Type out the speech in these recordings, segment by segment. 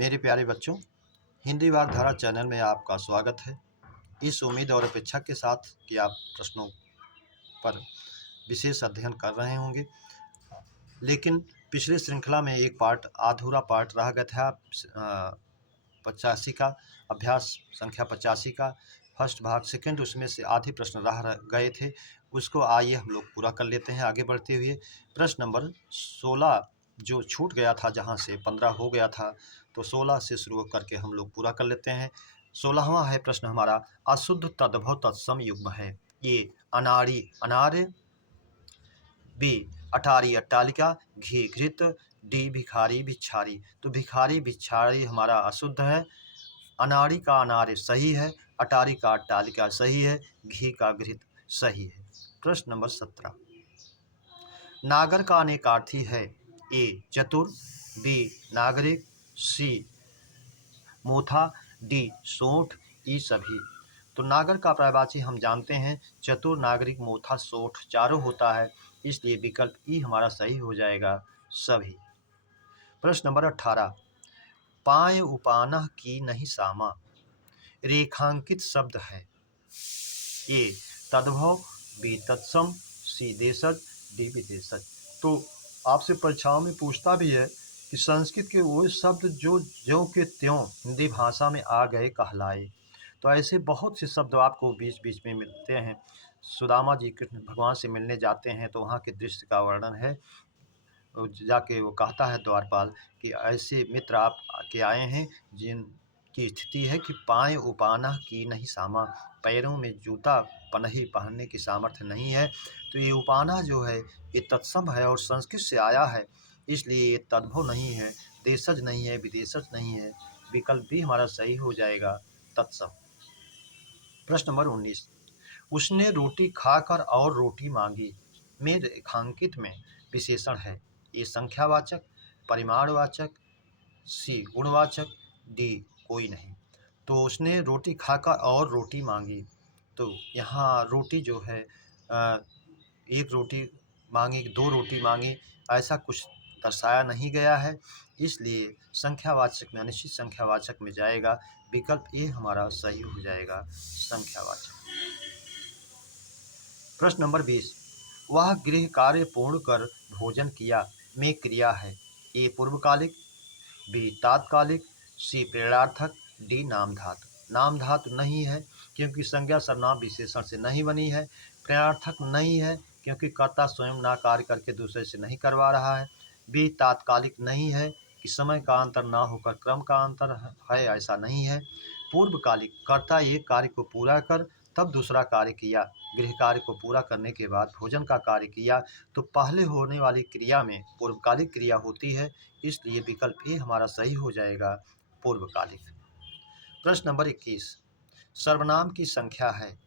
मेरे प्यारे बच्चों, हिंदी वारधारा चैनल में आपका स्वागत है। इस उम्मीद और अपेक्षा के साथ कि आप प्रश्नों पर विशेष अध्ययन कर रहे होंगे, लेकिन पिछले श्रृंखला में एक अधूरा पार्ट रह गया था। 85 का अभ्यास संख्या 85 का फर्स्ट भाग सेकंड, उसमें से आधे प्रश्न रह गए थे। उसको आइए हम लोग पूरा कर लेते हैं आगे बढ़ते हुए। प्रश्न नंबर 16 जो छूट गया था, जहाँ से 15 हो गया था, तो 16 से शुरू करके हम लोग पूरा कर लेते हैं। 16वां है प्रश्न हमारा, अशुद्ध तद्भव तत्सम युग्म है। ए अनाड़ी अनार्य, बी अटारी अट्टालिका, घी घृत, डी भिखारी भिक्षारी। तो भिखारी भिक्षारी हमारा अशुद्ध है, अनाड़ी का अनार्य सही है, अटारी का अट्टालिका सही है, घी का घृत सही है। प्रश्न नंबर 17, नागर का अनेकार्थी है। ए चतुर, बी नागरिक, सी मोथा, डी सोंठ, ई सभी। तो नागर का पर्यायवाची हम जानते हैं, चतुर, नागरिक, मोथा, सोंठ चारों होता है, इसलिए विकल्प ई हमारा सही हो जाएगा, सभी। प्रश्न नंबर 18, पाय उपानह की नहीं सामा, रेखांकित शब्द है। ए तद्भव, बी तत्सम, सी देशज, डी विदेशज। तो आपसे परीक्षाओं में पूछता भी है कि संस्कृत के वो शब्द जो ज्यों के त्यों हिंदी भाषा में आ गए कहलाए। तो ऐसे बहुत से शब्द आपको बीच बीच में मिलते हैं। सुदामा जी कृष्ण भगवान से मिलने जाते हैं तो वहाँ के दृश्य का वर्णन है। जाके वो कहता है द्वारपाल कि ऐसे मित्र आप के आए हैं जिनकी स्थिति है कि पाएँ उपाना की नहीं सामा, पैरों में जूता पनही पहनने की सामर्थ्य नहीं है। तो ये उपाना जो है ये तत्सम है और संस्कृत से आया है, इसलिए ये तद्भव नहीं है, देशज नहीं है, विदेशज नहीं है। विकल्प भी हमारा सही हो जाएगा, तत्सम। प्रश्न नंबर 19, उसने रोटी खाकर और रोटी मांगी में रेखांकित में विशेषण है। ए संख्यावाचक, परिमाणवाचक, सी गुणवाचक, डी कोई नहीं। तो उसने रोटी खाकर और रोटी मांगी, तो यहाँ रोटी जो है एक रोटी मांगी, दो रोटी मांगी, ऐसा कुछ दर्शाया नहीं गया है, इसलिए संख्यावाचक में अनिश्चित संख्यावाचक में जाएगा। विकल्प ए हमारा सही हो जाएगा, संख्यावाचक। प्रश्न नंबर 20, वह गृह कार्य पूर्ण कर भोजन किया में क्रिया है। ए पूर्वकालिक, बी तात्कालिक, सी प्रेरणार्थक, डी नाम धातु। नाम धातु नहीं है क्योंकि संज्ञा सर्वनाम विशेषण से नहीं बनी है। प्रेरणार्थक नहीं है क्योंकि कर्ता स्वयं ना कार्य करके दूसरे से नहीं करवा रहा है। बी तात्कालिक नहीं है कि समय का अंतर ना होकर क्रम का अंतर है, ऐसा नहीं है। पूर्वकालिक, कर्ता एक कार्य को पूरा कर तब दूसरा कार्य किया, गृह कार्य को पूरा करने के बाद भोजन का कार्य किया, तो पहले होने वाली क्रिया में पूर्वकालिक क्रिया होती है, इसलिए विकल्प ए हमारा सही हो जाएगा, पूर्वकालिक। प्रश्न नंबर 21, सर्वनाम की संख्या है।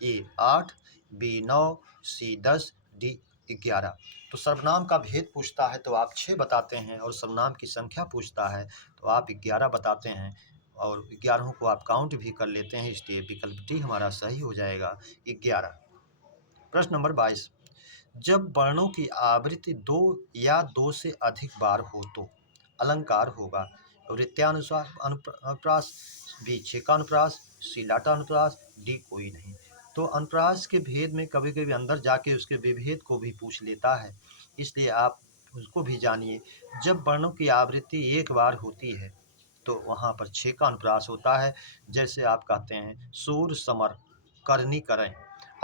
ए 8, बी 9, सी 10, डी 11। तो सर्वनाम का भेद पूछता है तो आप 6 बताते हैं, और सर्वनाम की संख्या पूछता है तो आप 11 बताते हैं, और 11 को आप काउंट भी कर लेते हैं, इसलिए विकल्प डी हमारा सही हो जाएगा, 11। प्रश्न नंबर 22, जब वर्णों की आवृत्ति 2 या 2 से अधिक बार हो तो अलंकार होगा। वृत्यानुसार अनुप्रास, बी छेका अनुप्रास, सी लाटा अनुप्रास, डी कोई नहीं। तो अनुप्रास के भेद में कभी कभी अंदर जाके उसके विभेद को भी पूछ लेता है, इसलिए आप उसको भी जानिए। जब वर्णों की आवृत्ति एक बार होती है तो वहाँ पर छेका अनुप्रास होता है। जैसे आप कहते हैं सूर समर करनी करें।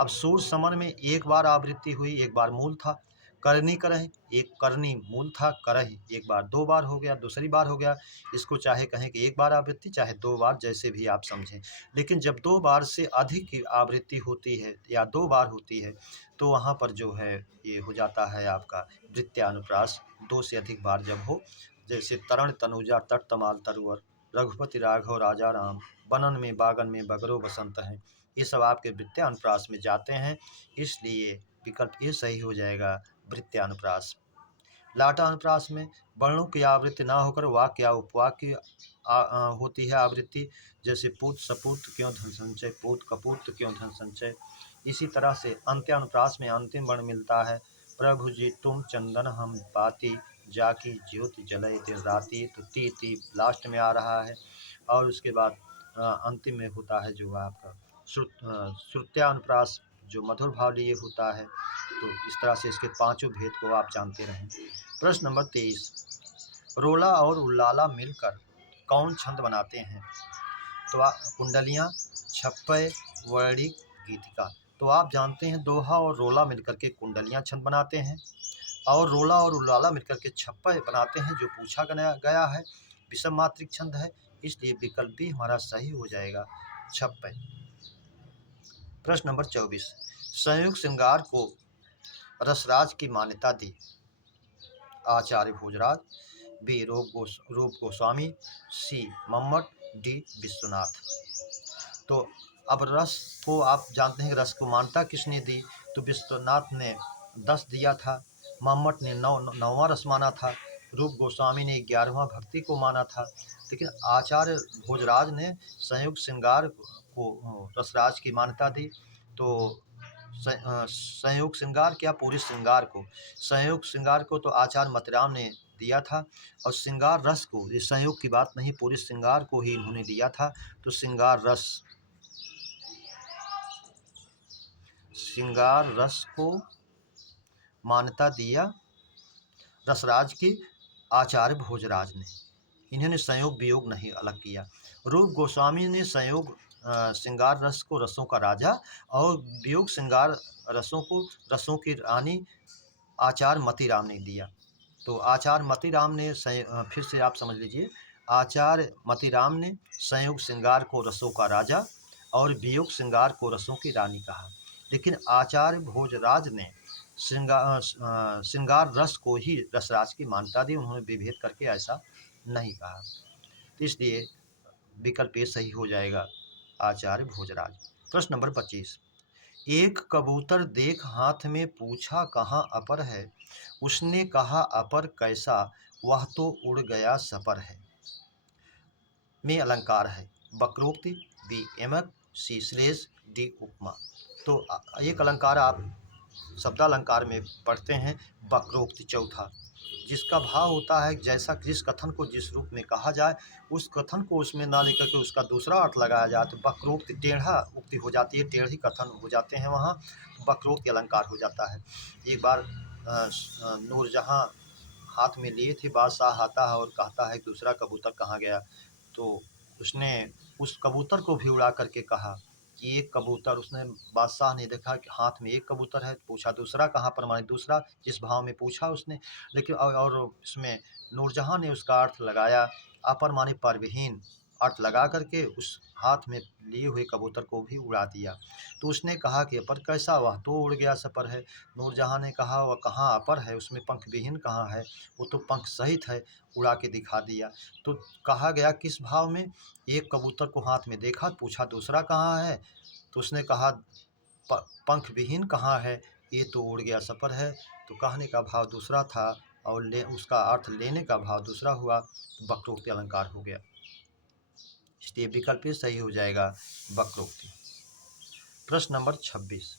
अब सूर समर में एक बार आवृत्ति हुई, एक बार मूल था। करनी करें, एक करनी मूल था, करही एक बार, 2 बार हो गया, दूसरी बार हो गया। इसको चाहे कहें कि एक बार आवृत्ति, चाहे 2 बार, जैसे भी आप समझें। लेकिन जब 2 बार से अधिक की आवृत्ति होती है या 2 बार होती है तो वहाँ पर जो है ये हो जाता है आपका वृत्यानुप्रास, 2 से अधिक बार जब हो। जैसे तरण तनुजा तट तमाल तरुवर, रघुपति राघव राजा राम, बनन में बागन में बगरो बसंत हैं, ये सब आपके वृत्यानुप्रास में जाते हैं, इसलिए विकल्प ये सही हो जाएगा, वृत्यानुप्रास। लाटा अनुप्रास में वर्णों की आवृत्ति ना होकर वाक्य या उपवाक्य होती है आवृत्ति। जैसे पूत सपूत क्यों धन संचय, पूत कपूत क्यों धन संचय। इसी तरह से अंत्यानुप्रास में अंतिम वर्ण मिलता है। प्रभु जी तुम चंदन हम पाती, जाकी ज्योति जले दिन राती, तो ती ती लास्ट में आ रहा है। और उसके बाद अंतिम में होता है जो आपका श्रुत्यानुप्रास, जो मधुर भाव लिए होता है। तो इस तरह से इसके पांचों भेद को आप जानते रहें। प्रश्न नंबर 23, रोला और उल्लाला मिलकर कौन छंद बनाते हैं? तो कुंडलियाँ, छप्पय, वर्णिक, गीतिका। तो आप जानते हैं दोहा और रोला मिलकर के कुंडलियाँ छंद बनाते हैं, और रोला और उल्लाला मिलकर के छप्पय बनाते हैं, जो पूछा गया है। विषम मात्रिक छंद है, इसलिए विकल्प भी हमारा सही हो जाएगा, छप्पय। प्रश्न नंबर 24, संयुक्त श्रृंगार को रसराज की मान्यता दी? आचार्य भोजराज, बी रूप गोस्वामी, सी मम्मट, डी विश्वनाथ। तो अब रस को आप जानते हैं कि रस को मान्यता किसने दी? तो विश्वनाथ ने 10 दिया था, मम्मट ने 9वां रस माना था, रूप गोस्वामी ने 11वां भक्ति को माना था। लेकिन आचार्य भोजराज ने संयुक्त श्रृंगार को रसराज की मान्यता दी। तो संयोग श्रृंगार क्या, पूरे श्रृंगार को? संयोग श्रृंगार को तो आचार्य मतिराम ने दिया था, और श्रृंगार रस को, ये संयोग की बात नहीं, पूरे श्रृंगार को ही इन्होंने दिया था। तो श्रृंगार रस को मान्यता दिया रसराज की आचार्य भोजराज ने। इन्होंने संयोग वियोग नहीं अलग किया। रूप गोस्वामी ने संयोग श्रृंगार रस को रसों का राजा, और वियोग श्रृंगार रसों को रसों की रानी आचार्य मतिराम ने दिया। तो आचार्य मतिराम ने फिर से आप समझ लीजिए, आचार्य मतिराम ने संयोग श्रृंगार को रसों का राजा और वियोग श्रृंगार को रसों की रानी कहा। लेकिन आचार्य भोजराज ने श्रृंगार रस को ही रसराज की मान्यता दी, उन्होंने विभेद करके ऐसा नहीं कहा। तो इसलिए विकल्प ए सही हो जाएगा, आचार्य भोजराज। प्रश्न नंबर 25, एक कबूतर देख हाथ में पूछा कहाँ अपर है? उसने कहा अपर कैसा, वह तो उड़ गया सपर है। में अलंकार है, वक्रोक्ति, बी एमक, सी श्लेष, डी उपमा। तो एक अलंकार आप शब्दालंकार में पढ़ते हैं, वक्रोक्ति चौथा, जिसका भाव होता है जैसा जिस कथन को जिस रूप में कहा जाए, उस कथन को उसमें ना लेकर के उसका दूसरा अर्थ लगाया जाए, तो वक्रोक्ति टेढ़ा उक्ति हो जाती है, टेढ़ी कथन हो जाते हैं, वहाँ वक्रोक्ति अलंकार हो जाता है। एक बार नूरजहाँ हाथ में लिए थे, बादशाह आता है और कहता है दूसरा कबूतर कहाँ गया? तो उसने उस कबूतर को भी उड़ा करके कहा कि एक कबूतर, उसने बादशाह ने देखा कि हाथ में एक कबूतर है, पूछा दूसरा कहाँ पर, माने दूसरा जिस भाव में पूछा उसने। लेकिन और इसमें नूरजहाँ ने उसका अर्थ लगाया अपर माने परविहीन अर्थ लगा करके उस हाथ में लिए हुए कबूतर को भी उड़ा दिया। तो उसने कहा कि अपर कैसा, वह तो उड़ गया सपर है। नूरजहाँ ने कहा वह कहाँ अपर है, उसमें पंख विहीन कहाँ है, वो तो पंख सहित है, उड़ा के दिखा दिया। तो कहा गया किस भाव में, एक कबूतर को हाथ में देखा, पूछा दूसरा कहाँ है, तो उसने कहा पंख विहीन कहाँ है, ये तो उड़ गया सपर है। तो कहने का भाव दूसरा था और उसका अर्थ लेने का भाव दूसरा हुआ, तो वक्रोक्ति अलंकार हो गया। इसलिए विकल्प सही हो जाएगा, वक्रोक्ति। प्रश्न नंबर 26,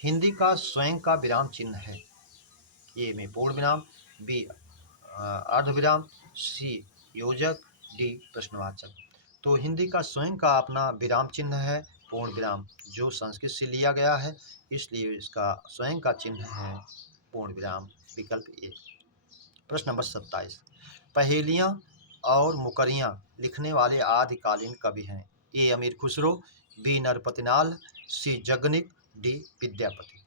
हिंदी का स्वयं का विराम चिन्ह है? ए में पूर्ण विराम, बी अर्ध विराम, सी योजक, डी प्रश्नवाचक। तो हिंदी का स्वयं का अपना विराम चिन्ह है पूर्ण विराम, जो संस्कृत से लिया गया है, इसलिए इसका स्वयं का चिन्ह है पूर्ण विराम, विकल्प ए। प्रश्न नंबर 27, पहेलियाँ और मुकरियाँ लिखने वाले आदिकालीन कवि हैं? ए अमीर खुसरो, बी नरपतिनाल, सी जगनिक, डी विद्यापति।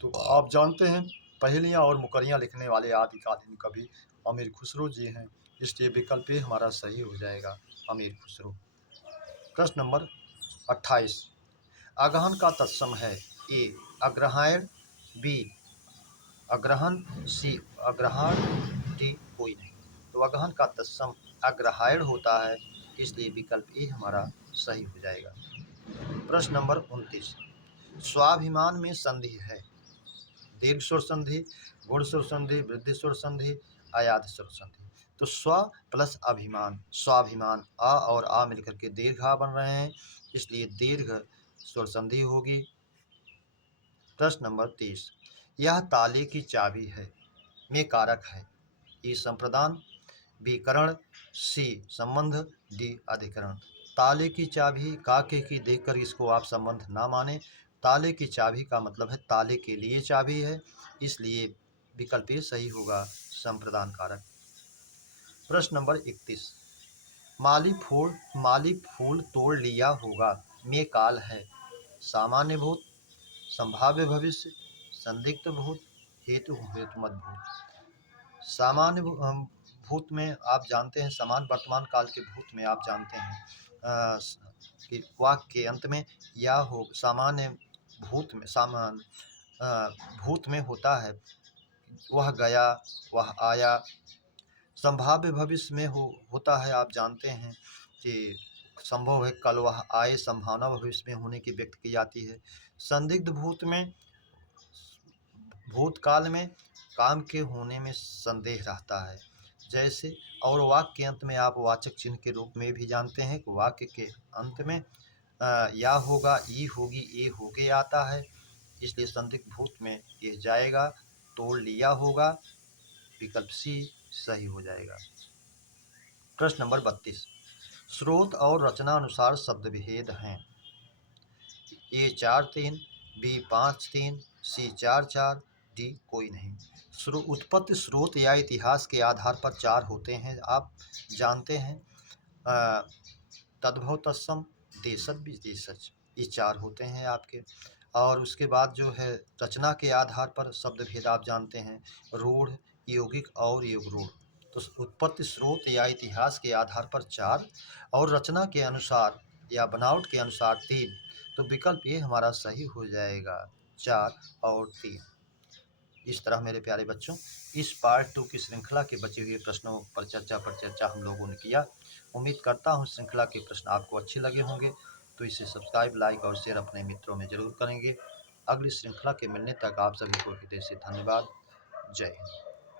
तो आप जानते हैं पहेलियाँ और मुकरियाँ लिखने वाले आदिकालीन कवि अमीर खुसरो जी हैं, इसलिए विकल्प ए हमारा सही हो जाएगा, अमीर खुसरो। प्रश्न नंबर 28, अगहन का तत्सम है? ए अग्रहायण, बी अग्रहण, सी अग्रहाण, डी कोई नहीं। तो अगहन का तत्सम अग्रहायण होता है, इसलिए विकल्प ए हमारा सही हो जाएगा। प्रश्न नंबर 29, स्वाभिमान में संधि है? दीर्घ स्वर संधि, गुण स्वर संधि, वृद्धि स्वर संधि, अयाद स्वर संधि। तो स्व प्लस अभिमान, स्वाभिमान, अ और आ मिलकर के दीर्घ आ बन रहे हैं, इसलिए दीर्घ स्वर संधि होगी। प्रश्न नंबर 30, यह ताले की चाबी है में कारक है? ई संप्रदान, बी करण, सी संबंध, डी अधिकरण। ताले की चाबी काके की देखकर इसको आप संबंध ना माने। ताले की चाबी का मतलब है ताले के लिए चाबी है, इसलिए विकल्प ए सही होगा, संप्रदान कारक। प्रश्न नंबर 31। माली फूल तोड़ लिया होगा में काल है। सामान्य भूत, संभाव्य भविष्य, संदिग्ध भूत, हेतु हेतुमत भूत। भूत में आप जानते हैं, समान वर्तमान काल के भूत में आप जानते हैं कि वाक्य के अंत में या हो। सामान्य भूत में भूत में होता है वह गया, वह आया। संभाव्य भविष्य में होता है, आप जानते हैं कि संभव है कल वह आए, संभावना भविष्य में होने की व्यक्त की जाती है। संदिग्ध भूत में भूतकाल में काम के होने में संदेह रहता है, जैसे। और वाक्य के अंत में आप वाचक चिन्ह के रूप में भी जानते हैं कि वाक्य के अंत में या होगा, ई होगी, ए होगे आता है, इसलिए संदिग्ध भूत में यह जाएगा, तोड़ लिया होगा, विकल्प सी सही हो जाएगा। प्रश्न नंबर 32। स्रोत और रचना अनुसार शब्द भेद हैं। ए 4-3, बी 5-3, सी 4-4, डी कोई नहीं। उत्पत्ति, स्रोत या इतिहास के आधार पर 4 होते हैं, आप जानते हैं। तद्भव, तत्सम, देशज, विदेशज, ये 4 होते हैं आपके। और उसके बाद जो है रचना के आधार पर शब्द भेद आप जानते हैं, रूढ़, यौगिक और युगरूढ़। तो उत्पत्ति, स्रोत या इतिहास के आधार पर 4 और रचना के अनुसार या बनावट के अनुसार 3। तो विकल्प ये हमारा सही हो जाएगा, 4 और 3। इस तरह मेरे प्यारे बच्चों, इस पार्ट 2 की श्रृंखला के बचे हुए प्रश्नों पर चर्चा हम लोगों ने किया। उम्मीद करता हूँ श्रृंखला के प्रश्न आपको अच्छे लगे होंगे, तो इसे सब्सक्राइब, लाइक और शेयर अपने मित्रों में जरूर करेंगे। अगली श्रृंखला के मिलने तक आप सभी को हृदय से धन्यवाद। जय हिंद।